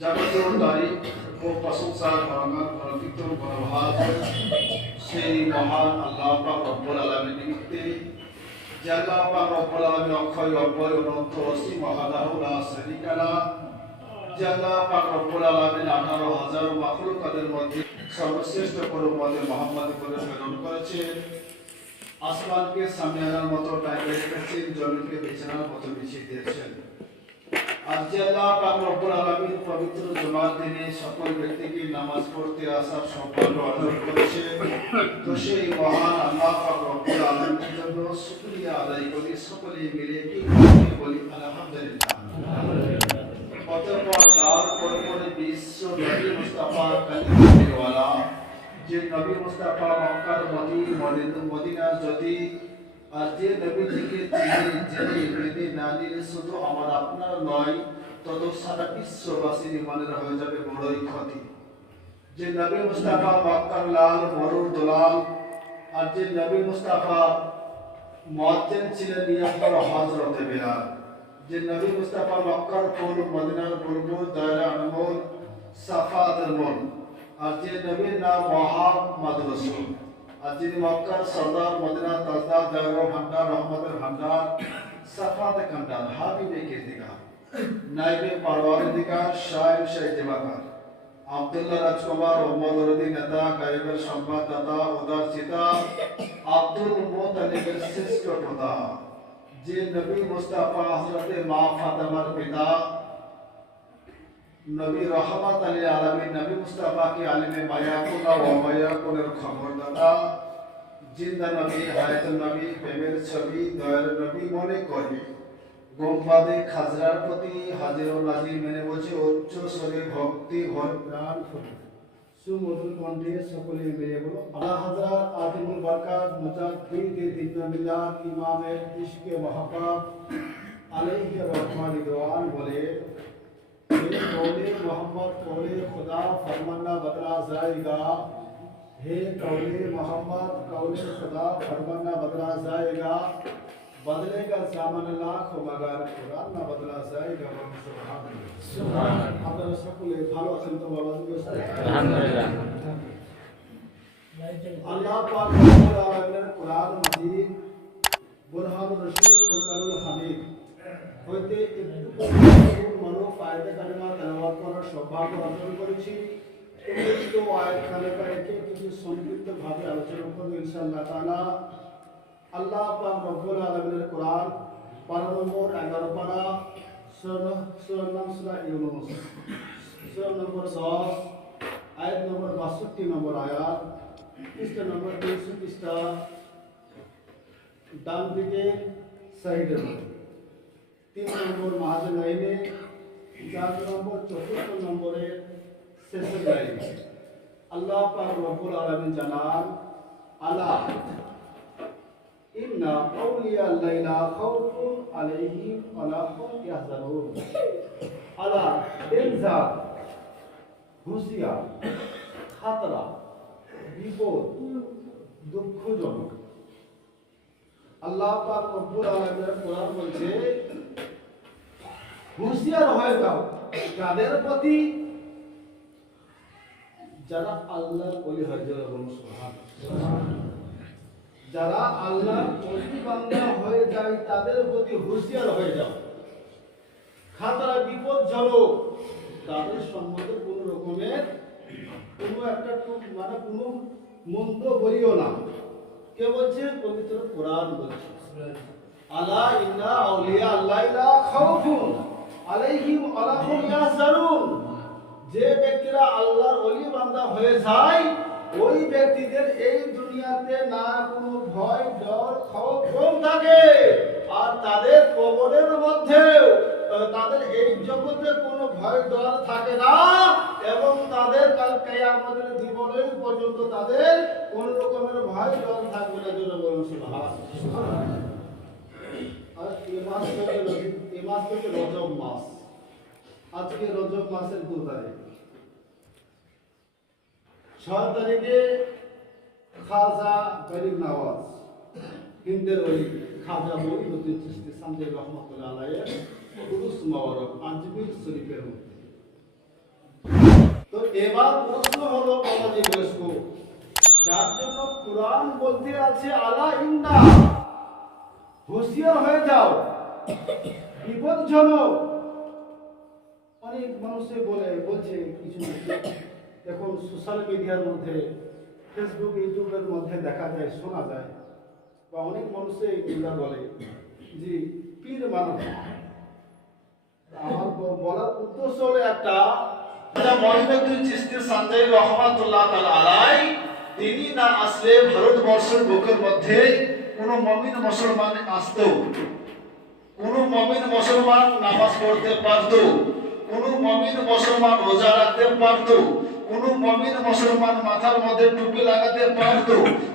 যাবতীয় তারিখ ও প্রশংসা কীর্তন করা ভাগ সেই মহান আল্লাহ পাক রব্বুল আলামিন নিমিত্তে যে আল্লাহ পাক রব্বুল আলামিন অক্ষয় অব্যয় অনন্ত অসীম ওয়াহদাহু লা শারীকা লাহ, যে আল্লাহ পাক রব্বুল আলামিন 18,000 মাখলুকাতের মধ্যে সর্বশ্রেষ্ঠ পরমপদে মুহাম্মদ করে প্রেরণ করেছেন। আসমানকে সামনে আনার মতো টাইমে রেখেছেন, জমিনকে বিছানার মতো বিছিয়ে দিয়েছেন। আজ যে আল্লাহ পাক রব্বুল আলামিন পবিত্র জুমার দিনে সকল ব্যক্তিকে নামাজ পড়তে আসার সৌভাগ্য অর্জন করেছে, তো সেই মহান আল্লাহ পাক রব্বুল আলামিনের জন্য শুকরিয়া আদায় করি, সকলে মিলে কি বলি আলহামদুলিল্লাহ। অতঃপর তার পরে বিশ্ব নবী মুস্তাফা কালিমাওয়ালা যে নবী মুস্তাফা মক্কার মদিনার যদি আর যে নবীজিকে জেনে মেনে না নিলে শুধু আমার আপনার নয়, তত সারা বিশ্ববাসীর ইমানের হয়ে যাবে বড়ই ক্ষতি। যে নবী মুস্তাফা মক্কার লাল মরুর দোলাল, আর যে নবী মুস্তাফা মুয়াজ্জিন ছিলেন ইয়াকুর হযরতে বেলাল, যে নবী মুস্তাফা মক্কার ফুল মদিনার বুলবুল দায়রা আনমোল সাফাতের মূল, আর যে নবীর নাম মুহাম্মদ রাসূল, আর যিনি মক্কার সরদার মদিনার তাজদার দায়রা ভান্ডার রহমতের ভান্ডার সাফাতে কান্ডার হাবিবে কিরদিগার নাইবে পারওয়ারদিগার শায়ের শাহজেবাকার আব্দুল্লাহ রাজকুমার ওমদরদি নেতা গায়বের সংবাদদাতা উদার চিতা আব্দুল মুতালিবের শ্রেষ্ঠ প্রদা, যে নবী মুস্তাফা হযরতে মা ফাতেমার পিতা নবী রহমত আলী আলামিন নবী মুস্তাফা কি আলিমে মায়াকুন ওয়া মায়াকুনের খবরদাতা, জিন্দা নবী হায়াতুন নবী প্রেমের ছবি দয়ার নবী মনে করে গোমবাদে খাজরার প্রতি হাজির ও নাজির মেনে বলছে উচ্চ স্বরে ভক্তি ভয় প্রাণ ফুটে সুমধুর কণ্ঠে সকলে মিলে বলো আলা হযরত আতিমুল বরকাত মুজাদ্দিদ দিন মিলাদ ইমামে ইশকে মহব্বত আলাইহি রহমান রিদওয়ান বলে कौले मोहम्मद कौले खुदा फरमाना बदला जाएगा, हे कौले मोहम्मद कौले खुदा फरमाना बदला जाएगा, बदलेगा ज़मान लाख मगर कुरान ना बदला जाएगा। सुभान सुभान আপনারা সকলে ভালো আছেন তো? বাবা আলহামদুলিল্লাহ। আল্লাহ পাক রব্বুল আলামিনের কোরআন মাজিদ বুরহানুর রশিদ ফুরকানুল হামিদ হইতে মনো ফায়দা কালেমা তেলাওয়াত করার সৌভাগ্য অর্জন করেছি। তো আয়াতখানে কয়েকটি কিছু সংক্ষিপ্তভাবে আলোচনা করব ইনশাআল্লাহ তাআলা। আল্লাহ পাক রব্বুল আলামিনের কোরআন 12 নম্বর 11 পারা সূরা নাম সূরা ইউনূস সূরা নম্বর 10 আয়াত নম্বর 62 নম্বর আয়াত পৃষ্ঠা নম্বর 300 পৃষ্ঠা ডান দিকে সাইডের 3 নম্বর মাহাজন লাইনে 4 নম্বর 4 নম্বরের শেষের লাইনে আল্লাহ পাক রব্বুল আলামিন জানান আলা ইন্না আউলিয়া আল্লাহ খাউফুন আলাইহিম ওয়া হুম ইয়াহজানুন। আলা ইনজার হুঁশিয়ার খাতরা বিপদ দুঃখজনক। আল্লাহ পাক রব্বুল আলামিনের কোরআন বলছে হুঁশিয়ার হয়ে যাও কাদের প্রতি? যারা আল্লাহর ওলি হয়ে যাবে। সুবহানাল্লাহ। যারা আল্লাহর ওলি বান্দা হয়ে যায় তাদের প্রতি হুঁশিয়ার হয়ে যাও। খাতরা বিপদজনক তাদের সম্বন্ধে কোনো রকমের কোনো একটা মানে কোনো মন্দ বলিও না। কে বলছে? পবিত্র কোরআন বলছে আলা ইন্না আউলিয়া আল্লাহ লা খাউফুন আলাইহিম ওয়া লা হুম ইয়াহজানুন। যে ব্যক্তিরা আল্লাহর ওলি বান্দা হয়ে যায় ওই ব্যক্তিদের এই দুনিয়াতে না কোনো ভয় ডর খৌফ কম থাকে, আর তাদের কবরের মধ্যে তাদের এই জগতে কোনো ভয় ডর থাকে না, এবং তাদের কাল কিয়ামতের জীবনের পর্যন্ত তাদের কোনো রকমের ভয় ডর থাকবে না। জন্য বলুন সুবহানাল্লাহ। আর এই মাস হচ্ছে রজব মাস। আজকে রজব মাসের 2 তারিখ। 6 তারিখে খাজা গরিব নওয়াজ হিন্দের ওলি খাজা মঈনুদ্দিন চিশতি সামদে রহমাতুল্লাহ আলাইহি উরুস মুবারক আজমির শরীফের মধ্যে এবার প্রশ্ন হলো বাবাজি বয়স্ক, যার জন্য কোরআন বলতে আছে আলা ইন্না, হুঁশিয়ার হয়ে যাও, বিপজ্জনক। অনেক মানুষে বলছে কিছু এখন সোশ্যাল মিডিয়ার মধ্যে, ফেসবুক ইউটিউবের মধ্যে দেখা যায়, শোনা যায়, বা অনেক মানুষে এগুলা বলে যে পীর মানুষ। আমার বলার উদ্দেশ্য হলো একটা, মঈনুদ্দিন চিশতি সঞ্জয় রহমাতুল্লাহ তাআলা আলাইহি, তিনি না আসলে ভারতবর্ষের বুকের মধ্যে কোন মুমিন মুসলমান আসতো, কোন মুমিন মুসলমান নামাজ পড়তে পারত, কোন মুমিন মুসলমান রোজা রাখতে পারত, কোন মুমিন মুসলমান মাথার মধ্যে টুপি লাগাতে পারত,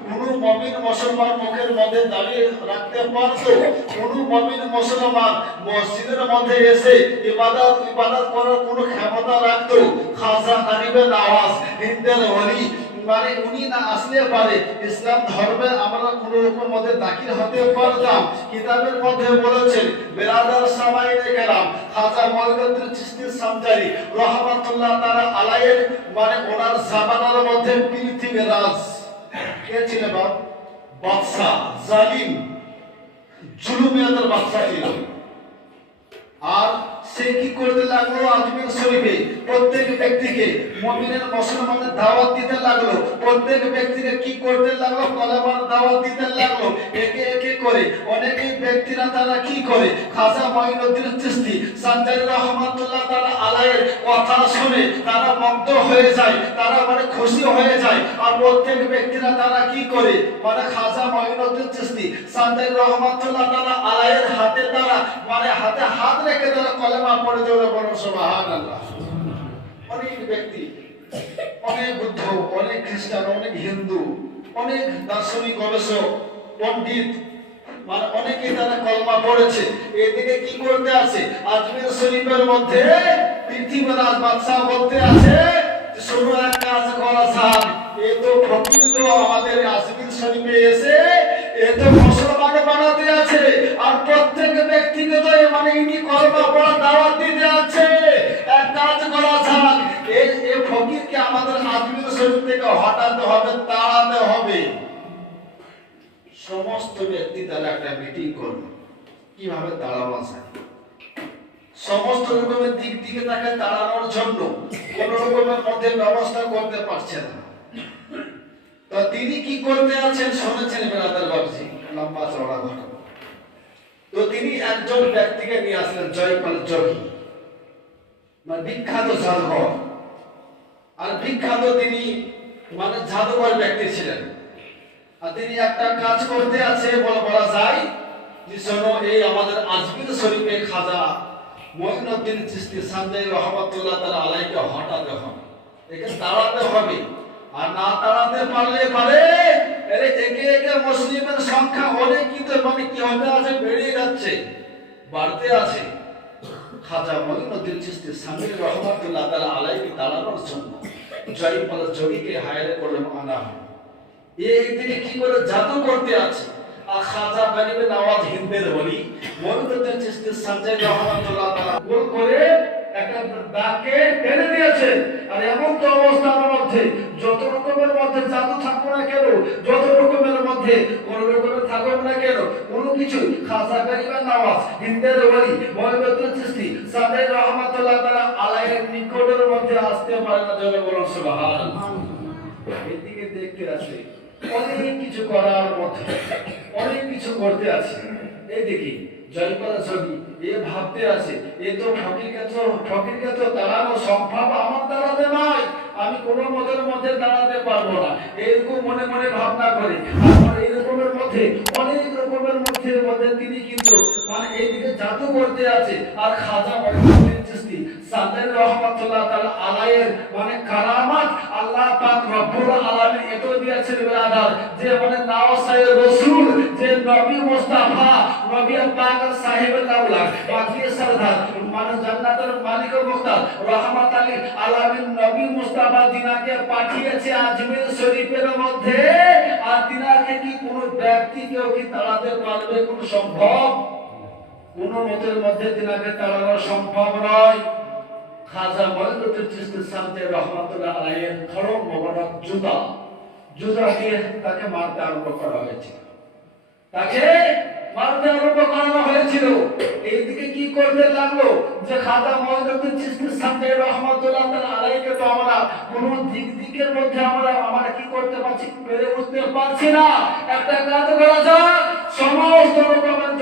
কোন মুমিন মুসলমান মুখের মধ্যে দাড়ি রাখতে পারত, কোন মুমিন মুসলমান মসজিদের মধ্যে এসে ইবাদত করার কোন ক্ষমতা রাখত। খাজা গরিবে নওয়াজ হিন্দের ওলি, মানে উনি না আসলে পারে ইসলাম ধর্মে আমরা কোন রকম মধ্যে দাখিল হতে পারতাম। কিতাবের মধ্যে বলেছেন বেরাদার সামাইনে কেরাম, খাজা মঈনুদ্দিন চিশতি সঞ্জারি রহমাতুল্লাহ তাআলা আলাইহি, মানে ওনার জামানার মধ্যে পৃথিবীর রাজ কে ছিল? বাদশা, জালিম, জুলুমিয়াতের বাদশা ছিল। আর সে কি করতে লাগলো? আজমির শরীফে প্রত্যেক ব্যক্তিকে, মুমিনের মুসলমানের দাওয়াত দিতে লাগলো। প্রত্যেক ব্যক্তিকে কি করতে লাগলো? কলেমার দাওয়াত দিতে লাগলো। একে একে করে অনেকেই ব্যক্তিরা তারা কি করে? খাজা মঈনুদ্দিন চিশতি সঞ্জারি রহমাতুল্লাহ তাআলা আলাইহির কথা শুনে তারা মুগ্ধ হয়ে যায়, তারা মানে খুশি হয়ে যায়। আর প্রত্যেক ব্যক্তিরা তারা কি করে? মানে খাজা মঈনুদ্দিন চিশতি সঞ্জারি রহমাতুল্লাহ তাআলা আলাইহির হাতে তারা মানে হাতে হাত রেখে তারা কলেমা পড়ে দেওয়া, বলো সুবহানাল্লাহ। অনেক ব্যক্তি, অনেক বুদ্ধ, অনেক খ্রিস্টান, অনেক হিন্দু, অনেক দার্শনিক গবেষক, পণ্ডিত, মানে অনেকে তারা কলমা পড়েছে। এদিকে কি করতে আছে? আজমির শরীফের মধ্যে পৃথিবীর রাজ বাদশা বলতে আছে, শোনো এক কাজ করা যাক, এ তো ফকির তো আমাদের আজমির শরীফে এসে এ তো মুসলমান বানাতে আছে, আর প্রত্যেক ব্যক্তিকে তো মানে ইনি কলমা পড়া দাওয়াত দিতে আছে। এক কাজ করা যাক, এই ফকিরকে আমাদের আজমির শরীফ থেকে হটাতে হবে, তাড়াতে হবে। সমস্ত ব্যক্তি তারা একটা মিটিং করবে, কিভাবে তাড়ানো যায়। সমস্ত রকমের দিক দিকে তাকে তাড়ানোর জন্য কোন রকমের মধ্যে ব্যবস্থা করতে পারছে না। তো তিনি কি করতে আছেন শুনেছেন বেরাদার বাবজি, লম্বা চওড়া ঘটনা। তো তিনি একজন ব্যক্তিকে নিয়ে আসলেন, জয়পাল যোগী, মানে বিখ্যাত জাদুঘর। আর বিখ্যাত তিনি মানে জাদুঘর ব্যক্তি ছিলেন। আর তিনি একটা কাজ করতে আছে, বলা যায় যে শোনো, এই আমাদের আজমির শরীফে খাজা মঈনুদ্দিন চিশতি সঞ্জয় রহমাতুল্লাহ তাআলা আলাইহিকে হটাতে হবে, একে তাড়াতে হবে। আর না তাড়াতে পারে একে একে মুসলিমের সংখ্যা অনেক কিন্তু মানে কি হতে আছে, বেড়ে যাচ্ছে, বাড়তে আছে। খাজা মঈনুদ্দিন চিশতি সঞ্জয় রহমাতুল্লাহ তাআলা আলাইহিকে তাড়ানোর জন্য জয়পাল যোগীকে হায়ার করে আনা হয়। একদিকে কি করে জাদু করতে আছে। আর খাজা গরিবে নওয়াজ হিন্দের ওলি মঈনুদ্দিন চিশতি সঞ্জয় রহমাতুল্লাহ তাআলা গোল করে একটা দাগকে টেনে দিয়েছে। আর এমন তো অবস্থার মধ্যে যত রকমের মধ্যে জাদু থাকুক না কেন, যত রকমের মধ্যে কোন রকমের থাকুক না কেন, কোনো কিছু খাজা গরিবে নওয়াজ হিন্দের ওলি মঈনুদ্দিন চিশতি সঞ্জয় রহমাতুল্লাহ তাআলা আলাইহির নিকটের মধ্যে আসতে পারে না। জয় বলো সুবহানাল্লাহ। এদিকে দেখতে আছে অনেক কিছু করার মধ্যে, অনেক কিছু করতে আছে। এইদিকে জয়পাল যোগী এ ভাবতে আছে, এ তো ফকিরকে তো তাড়ানো সম্ভব আমার দ্বারাতে নয়, আমি কোন মতের মধ্যে দাঁড়াতে পারবো না, এরকম মনে মনে ভাবনা করে। আর এরকমের মধ্যে অনেক রকমের মধ্যে তিনি কিন্তু মানে এইদিকে জাদু করতে আছে। আর খাজা মঈনুদ্দিন চিশতি সঞ্জয় রহমাতুল্লাহ তাআলা আলাইহির মানে কারামাত আল্লাহ পাক রব্বুল আলামিন এত দিয়েছেন ব্রাদার, যে মানে নাওসায়ে রাসূল, যে নবী মুস্তাফা, নবী পাক সাহেবুল আউলাদ, বাকি সরদার, মানে জান্নাতের মালিক ও মুখতার রহমাতুল আলামিন নবী মুস্তাফা দিনাকে পাঠিয়েছে আজমির শরীফের মধ্যে। আর তিনাকে কি কোন ব্যক্তি কেউ কি তাড়াতে পারবে? কোন সম্ভব? কোন মতের মধ্যে তিনাকে তাড়ানো সম্ভব নয়। খাজা মঈনুদ্দিন চিশতি সান্তে রহমাতুল্লাহ আলাইহির খড়ম মোবারক জুতা দিয়ে তাকে মারতে আরম্ভ করা হয়েছিল। তাকে মারতে আরম্ভ করা হয়েছিল। এইদিকে কি করতে লাগলো যে খাজা মঈনুদ্দিন চিশতি সান্তে রহমাতুল্লাহ আলাইহিকে তো আমরা কোনো দিকের মধ্যে আমরা কি করতে পারছি, পেরে উঠতে পারছি না। একটা কাজ করা যাক, সমস্ত রকমের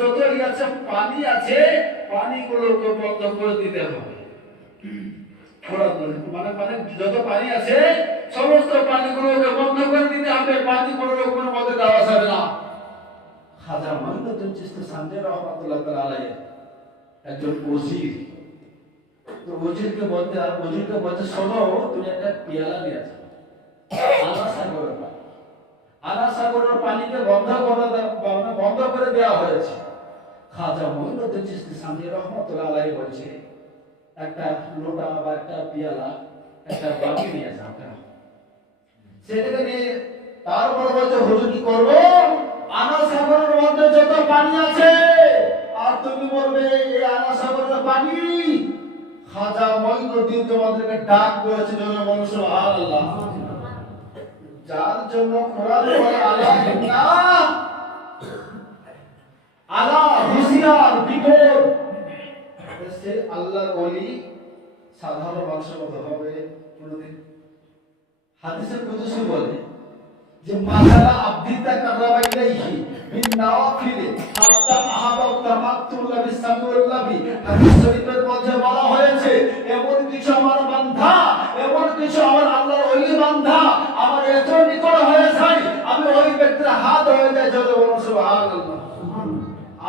যতই আছে পানি আছে, পানিগুলোকে বন্ধ করে দিতে হবে। যত পানি আছে সমস্ত পানিগুলোকে বন্ধ করে দিতে হবে, পানি কোনো রকমের মধ্যে দেওয়া যাবে না। খাজা মঈনুদ্দিন চিশতি সান্তে রহমাতুল্লাহ আলাইহি একজন ওজির, তো ওজিরকে বলতে শোনো, তুমি একটা পেয়ালা নিয়ে আসো, আনা সাগরের পানিকে বন্ধ করে দেওয়া হয়েছে। খাজা মঈনুদ্দিন চিশতি সান্তে রহমাতুল্লাহ আলাইহি বলছে, একটা লোটা বা একটা পেয়ালা, একটা বাটি নিয়ে আসো আপনারা। সেটাকে নিয়ে তারপর বলছে, হুজুর কি করবো? আনা সাগরের মধ্যে যত পানি আছে, আর তুমি বলবে এই আনা সাগরের পানি। খাজা মঈনুদ্দিন তোমাদেরকে ডাক করেছে, জন্য বলো সুবহানাল্লাহ। যার জন্য কোরআন বলে আলা হুশিয়ার বিপদ, সে আল্লাহর ওলি সাধারণ মানুষের মতো হবে কোনদিন। হাদিসের কুদসি বলে যে মাযালা আবদি তাকাররাবা ইলাইহি বিন নাওয়াফিল হাত্তা আহাবাতা মাকতুল্লাহ বিসামিউল্লাহি। হাদিস শরীফের মধ্যে বলা হয়েছে, এমন কিছু আমার বান্দা, এমন কিছু আমার আল্লাহর ওলি বান্দা আমার এত নিকট হয়ে যায়, আমি ওই ব্যক্তির হাত হয়ে যায়, জোরে বলুন সুবহানাল্লাহ।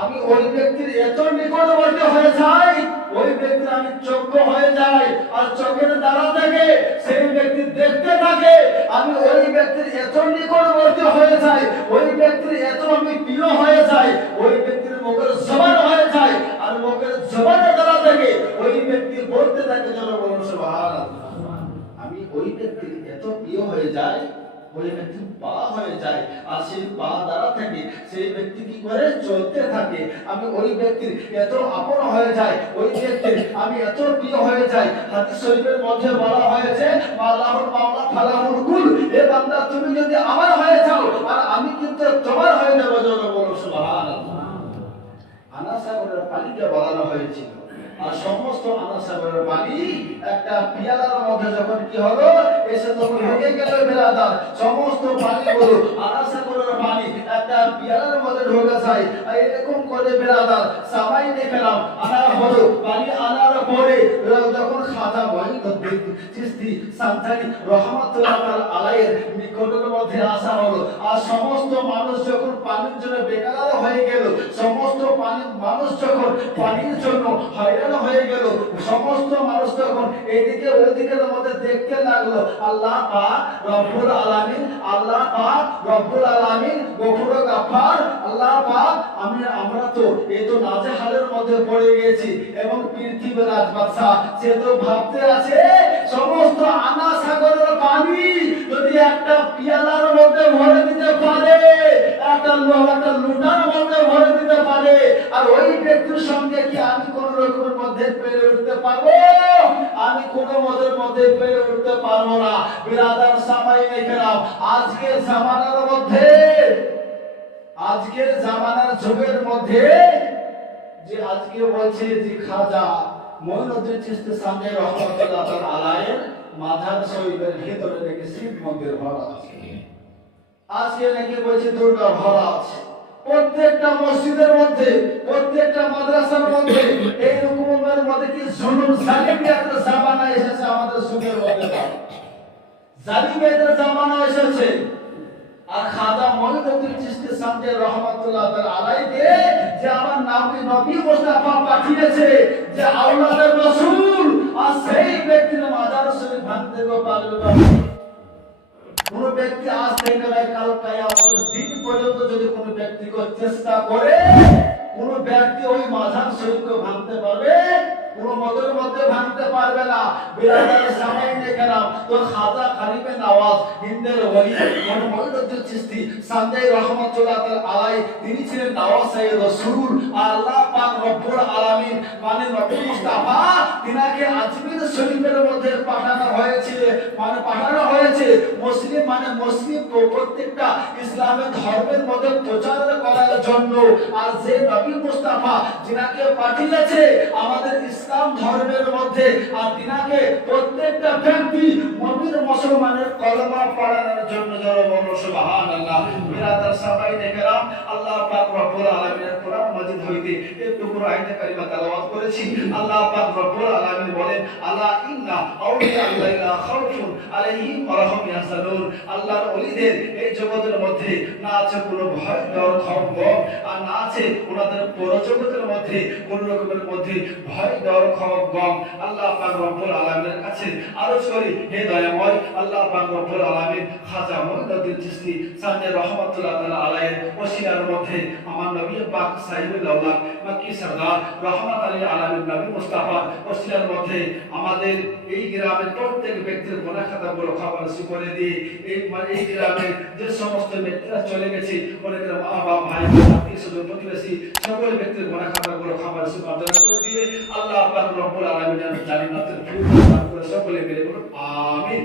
আমি ওই ব্যক্তির এত নিকটবর্তী হয়ে যাই, ওই ব্যক্তির আমি চোখ হয়ে যাই, আর চোখের দ্বারা থেকে সেই ব্যক্তি দেখতে থাকে। আমি ওই ব্যক্তির এত নিকটবর্তী হয়ে যাই, ওই ব্যক্তির এত আমি প্রিয় হয়ে যাই, ওই ব্যক্তির মুখের জবান হয়ে যায়, আর মুখের জবানের দ্বারা থেকে ওই ব্যক্তি বলতে থাকে, যেন বলুন সুবহানাল্লাহ। আমি ওই ব্যক্তির এত প্রিয় হয়ে যাই, ওই ব্যক্তি পা হয়ে যায়, আর সেই পা দ্বারা থেকে সেই ব্যক্তি কি করে চলতে থাকে। আমি ওই ব্যক্তির এত আপন হয়ে যাই, ওই ব্যক্তির আমি এত প্রিয় হয়ে যাই। হাদিস শরীফের মধ্যে বলা হয়েছে, আল্লাহুল মাওলা ফালাহুল কুল, এ বান্দা তুমি যদি আমার হয়ে যাও, আর আমি কিন্তু তোমার হয়ে যাব, যেন বলো সুবহানাল্লাহ। আনা সাগরের পানিকে বলানো হয়েছিল, আর সমস্ত আনা সাগরের পানি একটা পিয়ালার মধ্যে যখন কি হলো, এসে তখন হয়ে গেল বিরাদার, সমস্ত পানিগুলো আনা সাগরের পানি একটা পিয়ালার মধ্যে ঢুকে যায়। আর এরকম করে বিরাদার সবাই দেখলাম আনা হলো পানি, আনার পরে যখন খাজা মঈনুদ্দিন চিশতি সান্তানি রহমাতুল্লাহ আলাইহির নিকটের মধ্যে আসা হলো, আর সমস্ত মানুষ যখন পানির জন্য বেকার হয়ে গেল, সমস্ত মানুষ যখন পানির জন্য হয়রান হয়ে গেল, সমস্ত মানুষ তখন এদিকে ওইদিকের মধ্যে দেখতে লাগলো। আল্লাহ পাক রব্বুল আলামিন, আল্লাহ পাক রব্বুল আলামিন গফুর গাফফার, আল্লাহ পাক আমরা তো এই তো নাজেহালের মধ্যে পড়ে গেছি, এবং পৃথিবীর রাজবাদশা সে তো ভাবতে আছে সমস্ত আনা সাগরের পানি যদি একটা পিয়ালার মধ্যে ভরে দিতে পারে, একটা লুটার মধ্যে ভরে দিতে পারে, আর ওই ব্যক্তির সঙ্গে কি আমি কোন রকমের মধ্যে পেরে উঠতে পারবো? আমি কোন মদের মধ্যে পেরে উঠতে পারবো না। বিরাদার সামাই নেকেরাম, আজকের জামানার মধ্যে, আজকের জামানার যুগের মধ্যে যে আজকে বলছে যে খাজা মঈনুদ্দিন চিশতি সান্তে রহমাতুল্লাহ আলাইহির মাজার শরীফের ভিতরে নাকি শিব মন্দির ভরা আছে, আজকে নাকি বলছে দুর্গা ভরা আছে। প্রত্যেকটা মসজিদের মধ্যে, প্রত্যেকটা মাদ্রাসার মধ্যে এই রকমের মধ্যে কি জুলুম জালিমিয়াতের জামানা এসেছে আমাদের যুগের মধ্যে, জালিমিয়াতের জামানা এসেছে। আর খাজা মঈনুদ্দিন চিশতি সান্তে রহমাতুল্লাহ আলাইহিকে যে আমার নবী মুস্তাফা পাঠিয়েছে, যে আওলাদের রাসূল, আর সেই ব্যক্তির মাজার শরীফ ভাঙতে পারবে না কোন ব্যক্তি। আজ থেকে কাল কিয়ামতের দিন পর্যন্ত যদি কোন ব্যক্তি চেষ্টা করে, কোন ব্যক্তি ওই মাজার শরীফকে ভাঙতে পারবে কোনো মতের মধ্যে ভাঙতে পারবে না। বেরাদার সামাইনে কেরাম তো খাজা খালিফে নওয়াজ হিন্দের ওলি মঈনুদ্দিন চিশতি সান্দাই রহমাতুল্লাহ আলাইহি তিনি ছিলেন নওয়াসায়ে রাসূল। আল্লাহ পাক রব্বুল আলামিন মানে নবী মুস্তাফা তিনাকে আজমির শরীফের মধ্যে পাঠানো হয়েছে মুসলিম মানে মুসলিম প্রত্যেকটা ইসলামের ধর্মের মধ্যে প্রচার করার জন্য। আর যে নবী মুস্তাফা যিনাকে পাঠিয়েছে আমাদের ইসলাম ধর্মের মধ্যে, আর তিনাকে প্রত্যেকটা ব্যক্তি মুমিন মুসলমানের কলেমা পড়ানোর জন্য যারা বলো সুবহানাল্লাহ। বিরাদার সাহাবায়ে কেরাম আল্লাহ পাক রব্বুল আলামিনের কোরআন মাজিদ হইতে একটু আয়াতে কারিমা তেলাওয়াত করেছি। আল্লাহ পাক রব্বুল আলামিন বলেন আলা ইন্না আউলিয়া আল্লাহি লা খাউফুন আলাইহিম ওয়া লাহুম ইয়াহজানুন। আল্লাহর ওলিদের এই জগতের মধ্যে না আছে কোনো ভয় ডর খৌফ, আর না আছে ওনাদের পরজগতের মধ্যে কোন রকমের মধ্যে ভয় ডর খৌফ গম। আল্লাহ পাক রব্বুল আলামিনের কাছে আরজ করি হে দয়াময় আল্লাহ পাক রব্বুল আলামিন খাজা মঈনুদ্দিন চিশতি সান্দাই রহমাতুল্লাহ তাআলা আলাইহির ওসিলার মধ্যে আমার নবী পাক সাহেবুল আওলাদ মক্কি সরদার রহমাত আলী আলামিন নবী মুস্তাফা ওসিলার মধ্যে আমাদের এই গ্রামের প্রত্যেক ব্যক্তির গুনাহ খাতাগুলো ক্ষমা করে দিয়ে এই গ্রামের যে সমস্ত ব্যক্তিরা চলে গেছে অনেকের মা বাবা ভাই আত্মীয় স্বজন প্রতিবেশী সকল ব্যক্তির গুনাহ খাতাগুলো ক্ষমা করে দিয়ে আল্লাহ পাক রব্বুল আলামিন জান্নাতের ফিরদৌস দান করে সকলে মিলে বলুন আমিন।